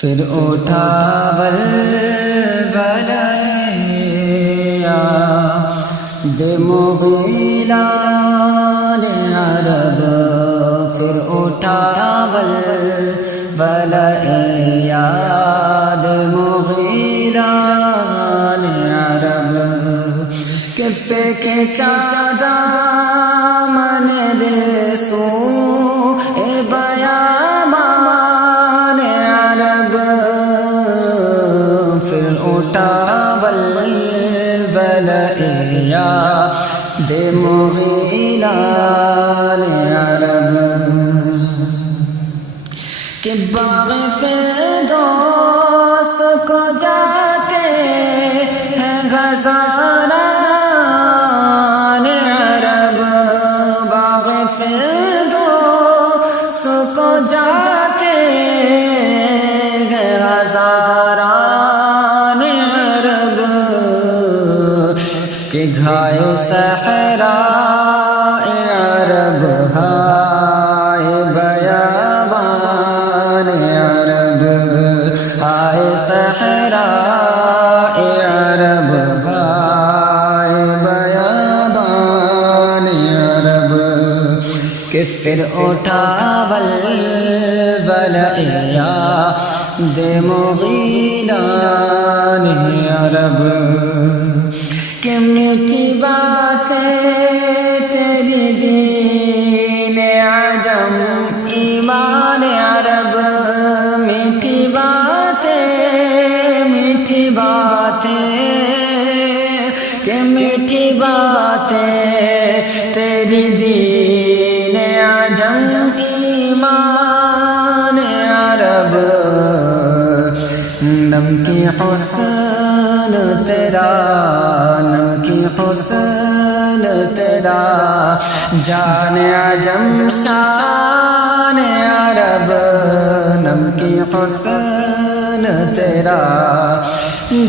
پھر اٹھا بلبلیا دے مغیلان عرب، پھر اٹھا بلبلیا دے مغیلان عرب، کہ پھینکا دامن دل سو اے بیابان عرب، پھر اٹھا بلبلیا دے مغیلان عرب، کہ باغ فردوس کو جاتے ہیں غزالان عرب، باغ فردوس کو جاتے ہیں غزالان عرب، کہ گھائے صحرائے عرب ہائے بیابان عرب، ہائے صحرائے عرب ہائے بیابان عرب، کہ پھر اٹھا بلبلیا دے مغیلان عرب، کہ میٹھی باتیں تیری دین عجم ایمان عرب، میٹھی باتیں کہ میٹھی باتیں تیری دین عجم ایمان عرب، نمکی حسن تیرا نمکی حسن تیرا جان عجم شان عرب، نمکی حسن تیرا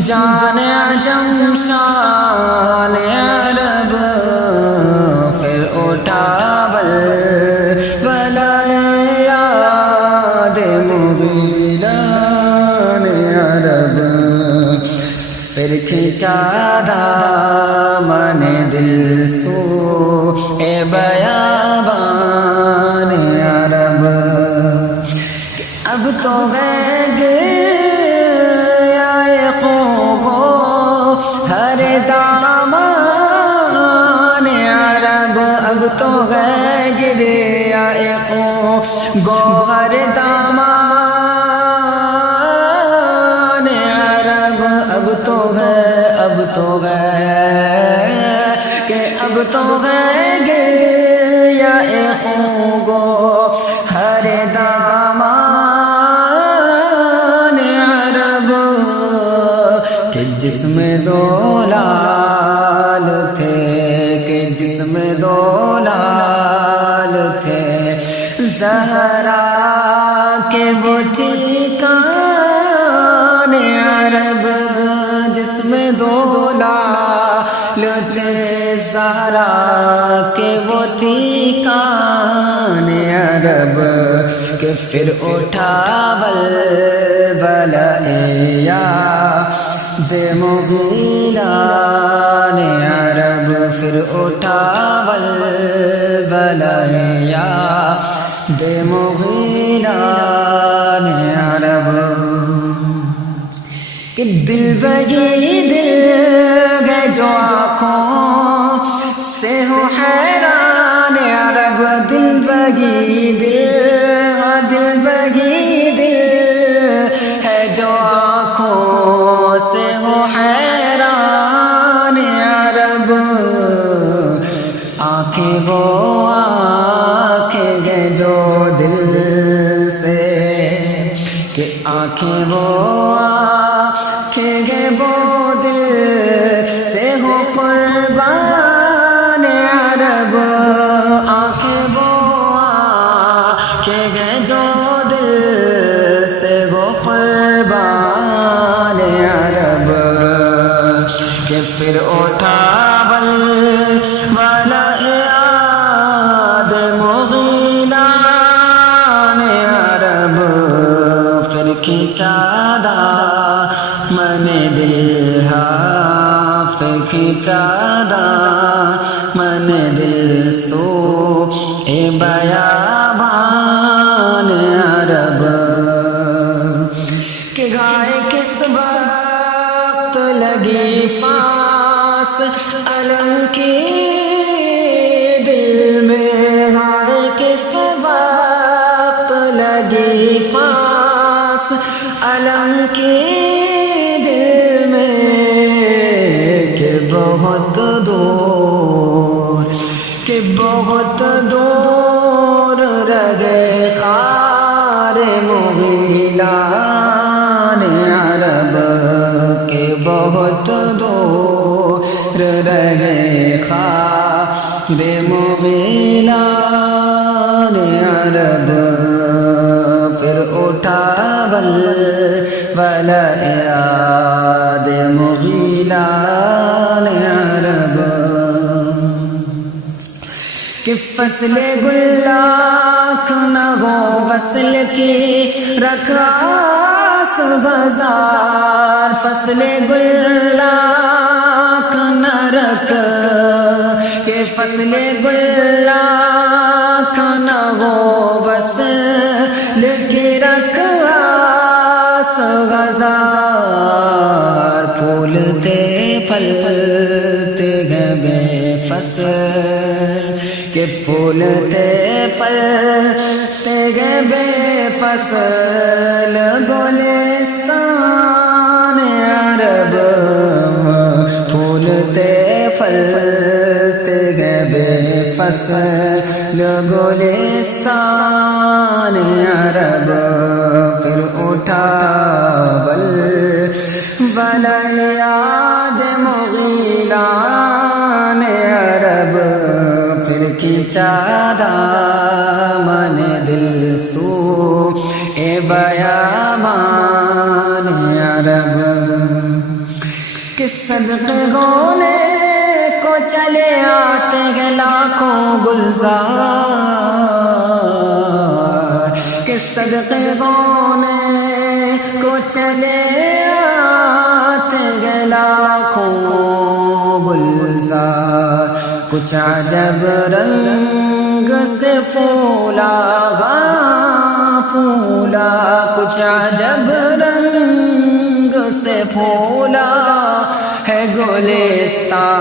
جان عجم شان عرب، پھر اٹھا بلبلیا دے مغیلان عرب، پھر کھینچا دامن دل سو اے بیابان عرب، کہ اب تو گئے گیا خوبو ہر دامان عرب، اب تو گئے گریا گوہر دامان عرب، اب تو گئے کہ اب تو گئے گریا گو ہر دامان عرب، کہ جسم دو لال تھے، کہ جسم دو لال تھے، زہرا کے وہ تھی کان عرب، جسم دو لال تھے، زہرا کے وہ تھی کان عرب، کہ پھر اٹھا بلبلیا دے مغیلان عرب، پھر اٹھا بلبلیا دے مغیلان عرب، کہ دل بگی دل گئے جو آنکھوں سے ہو حیران عرب، دل بگی دل بگی دل ہے جو آنکھوں سے ہو حیران عرب، آنکھیں وہ آنکھیں گئے جو دل سے، کہ آنکھیں وہ آنکھیں گئے وہ دل سے ہو قربان عرب، آنکھیں وہ آنکھیں گئے جو دل سے ہو قربان عرب، کہ پھر اٹھا بلبلیا دے مغیلان عرب، پھر کی کھینچادا من دل ہاتھ کھینچادا من دل سو اے بیابان عرب کہ گائے کس وقت لگی فاس علم کی دل میں گائے کس وقت لگی فاس علم کی دل میں کہ بہت دور رہے خار مغیلان عرب کے بہت دور رہے خار مغیلان عرب پھر اٹھا ولولہ یاد مغیلان عرب کہ فصل گلاک نہ ہو وصل کی رکھاس بازار فصل گلاک نہ رکھ کہ فصل گلاک نہ ہو وصل کی رکھاس بازار پھولتے پھلتے گئے بے فصل کہ پھولتے پھلتے گئے بے فصل گلستان عرب پھولتے پھلتے گئے بے فصل گلستان عرب پھر اٹھا ولولہ یاد مغیلان عرب پھر کھینچادا من دل سو اے بیابان عرب کس صدقے ہونے کو چلے آتے ہیں لاکھوں گلزار کس صدقے ہونے کو چلے آتے ہیں لاکھوں گلزار کچھ عجب رنگ سے پھولا کچھ عجب رنگ سے پھولا ہے گلستان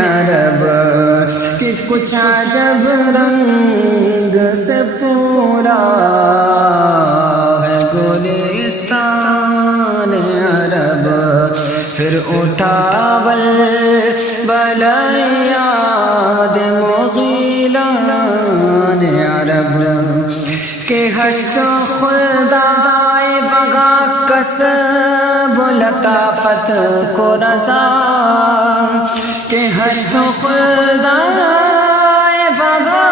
عرب کہ کچھ عجب رنگ سے پھولا ہے گلستان عرب پھر اٹھا ولولہ یاد مغیلان عرب کہ حشر و خلدائے بغا کسب و لطافت کو رضا کہ حشر و خلدائے بغا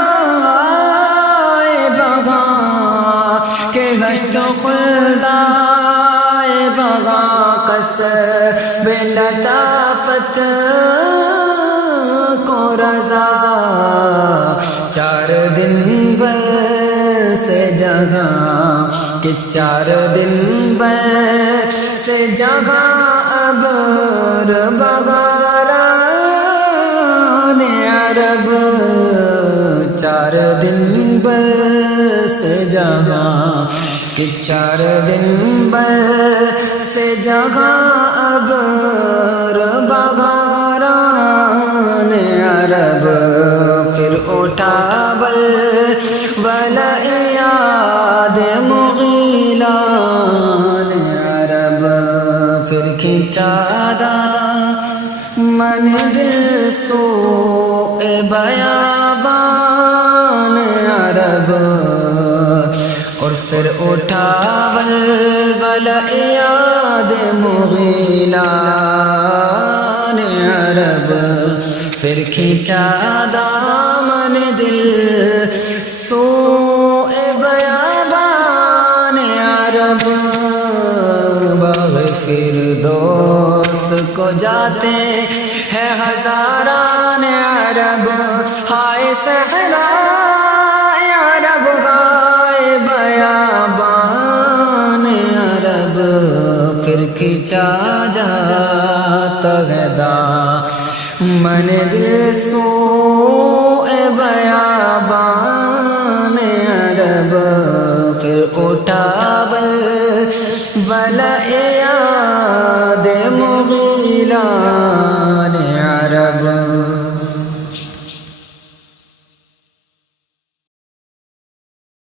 کہ حشر و خلدائے بغا کسب لطافت کو رضا چار دن سے جگہ کہ 4 دن سے جگہ ابر بغاران عرب 4 دن سے جگہ کہ 4 دن سے جگہ ابر بغاران عرب پھر اٹھا ولولہ یاد مغیلان عرب پھر کھینچادا من دل سو اے بیابان عرب اور پھر اٹھا ولولہ یاد مغیلان عرب پھر کھینچادا من دل سو اے بیابان عرب باغ فردوس کو جاتے ہیں ہزاران عرب ہائے صحرائے عرب ہائے بیابان کھینچا جاتا ہے دامن دل سوئے بیابان عرب، پھر اٹھا ولولہ